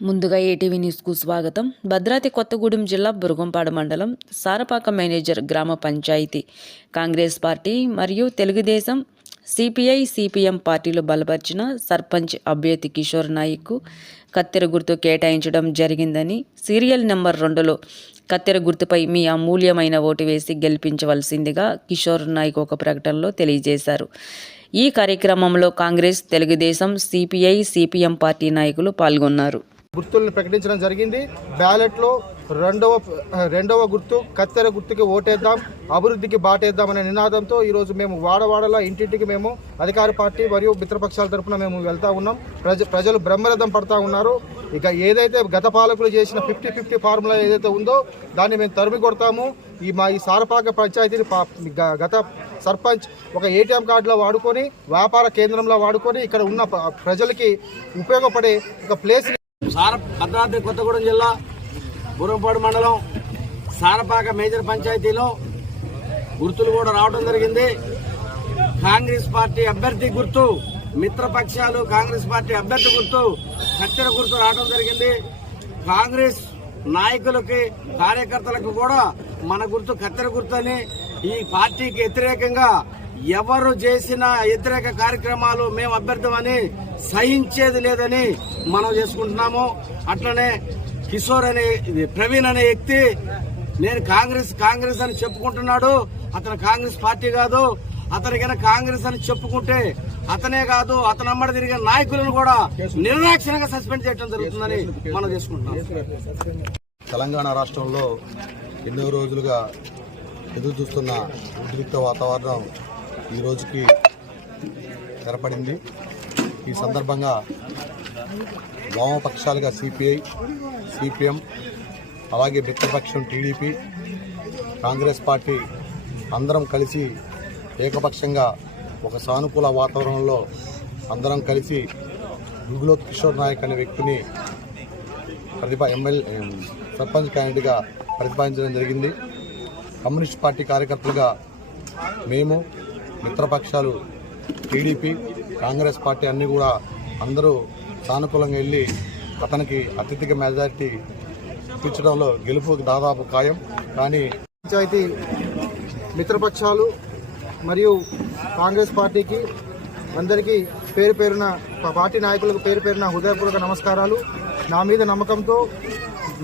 ముందుగా ఏటీవీ న్యూస్కు స్వాగతం. భద్రాద్రి కొత్తగూడెం జిల్లా బురుగంపాడు మండలం సారపాక మేనేజర్ గ్రామ పంచాయతీ. కాంగ్రెస్ పార్టీ మరియు తెలుగుదేశం సిపిఐ సిపిఎం పార్టీలు బలపరిచిన సర్పంచ్ అభ్యర్థి కిషోర్ నాయక్కు కత్తెర గుర్తు కేటాయించడం జరిగిందని సీరియల్ నెంబర్ రెండులో కత్తెర గుర్తుపై మీ అమూల్యమైన ఓటు వేసి గెలిపించవలసిందిగా కిషోర్ నాయక్ ఒక ప్రకటనలో తెలియజేశారు. ఈ కార్యక్రమంలో Congress Telugu Desam CPI CPM party నాయకులు పాల్గొన్నారు. గుర్తులను ప్రకటించడం జరిగింది. బ్యాలెట్లో రెండవ రెండవ గుర్తు కత్తెర గుర్తుకి ఓటేద్దాం అభివృద్ధికి బాటేద్దాం అనే నినాదంతో ఈరోజు మేము వాడవాడలా ఇంటింటికి మేము అధికార పార్టీ మరియు మిత్రపక్షాల తరఫున మేము వెళ్తూ ఉన్నాం. ప్రజ ప్రజలు బ్రహ్మరథం పడతా ఉన్నారు. ఇక ఏదైతే గత పాలకులు చేసిన ఫిఫ్టీ ఫిఫ్టీ ఫార్ములా ఏదైతే ఉందో దాన్ని మేము తరిమి కొడతాము. ఈ మా ఈ సారపాక పంచాయతీని పా- గత సర్పంచ్ ఒక ఏటీఎం కార్డులో వాడుకొని వ్యాపార కేంద్రంలో వాడుకొని ఇక్కడ ఉన్న ప్రజలకి ఉపయోగపడే ఒక ప్లేస్ సార భద్రాద్రి కొత్తగూడెం జిల్లా గురంపాడు మండలం సారపాక మేజర్ పంచాయతీలో గుర్తులు కూడా రావడం జరిగింది. కాంగ్రెస్ పార్టీ అభ్యర్థి గుర్తు మిత్రపక్షాలు కాంగ్రెస్ పార్టీ అభ్యర్థి గుర్తు కత్తెర గుర్తు రావడం జరిగింది. కాంగ్రెస్ నాయకులకి కార్యకర్తలకు కూడా మన గుర్తు కత్తెర గుర్తు అని ఈ పార్టీకి వ్యతిరేకంగా ఎవరు చేసిన వ్యతిరేక కార్యక్రమాలు మేము అభ్యర్థమని సహించేది లేదని మనం చేసుకుంటున్నాము. అట్లనే కిషోర్ అనే ఇది ప్రవీణ్ అనే వ్యక్తి నేను కాంగ్రెస్ కాంగ్రెస్ అని చెప్పుకుంటున్నాడు. అతను కాంగ్రెస్ పార్టీ కాదు. అతనికైనా కాంగ్రెస్ అని చెప్పుకుంటే అతనే కాదు అతను అమ్మడి తిరిగిన నాయకులను కూడా నిర్దాక్షిణంగా సస్పెండ్ చేయడం జరుగుతుందని మనం చేసుకుంటున్నాం. తెలంగాణ రాష్ట్రంలో ఎన్నో రోజులుగా ఎదురు చూస్తున్న ఉద్రిక్త వాతావరణం ఈ రోజుకి ఏర్పడింది ఈ సందర్భంగా వామపక్షాలుగా సిపిఐ సిపిఎం అలాగే మిత్రపక్షం టీడీపీ కాంగ్రెస్ పార్టీ అందరం కలిసి ఏకపక్షంగా ఒక సానుకూల వాతావరణంలో అందరం కలిసి గుగులో కిషోర్ నాయక్ అనే వ్యక్తిని ప్రతిభ ఎమ్మెల్యే సర్పంచ్ క్యాండిడేట్గా ప్రతిపాదించడం జరిగింది. కమ్యూనిస్ట్ పార్టీ కార్యకర్తలుగా మేము మిత్రపక్షాలు టీడీపీ కాంగ్రెస్ పార్టీ అన్నీ కూడా అందరూ సానుకూలంగా వెళ్ళి అతనికి అత్యధిక మెజారిటీ ఇప్పించడంలో గెలుపు దాదాపు ఖాయం. కానీ పంచాయతీ మిత్రపక్షాలు మరియు కాంగ్రెస్ పార్టీకి అందరికీ పేరు పేరున పార్టీ నాయకులకు పేరు పేరున హృదయపూర్వక నమస్కారాలు. నా మీద నమ్మకంతో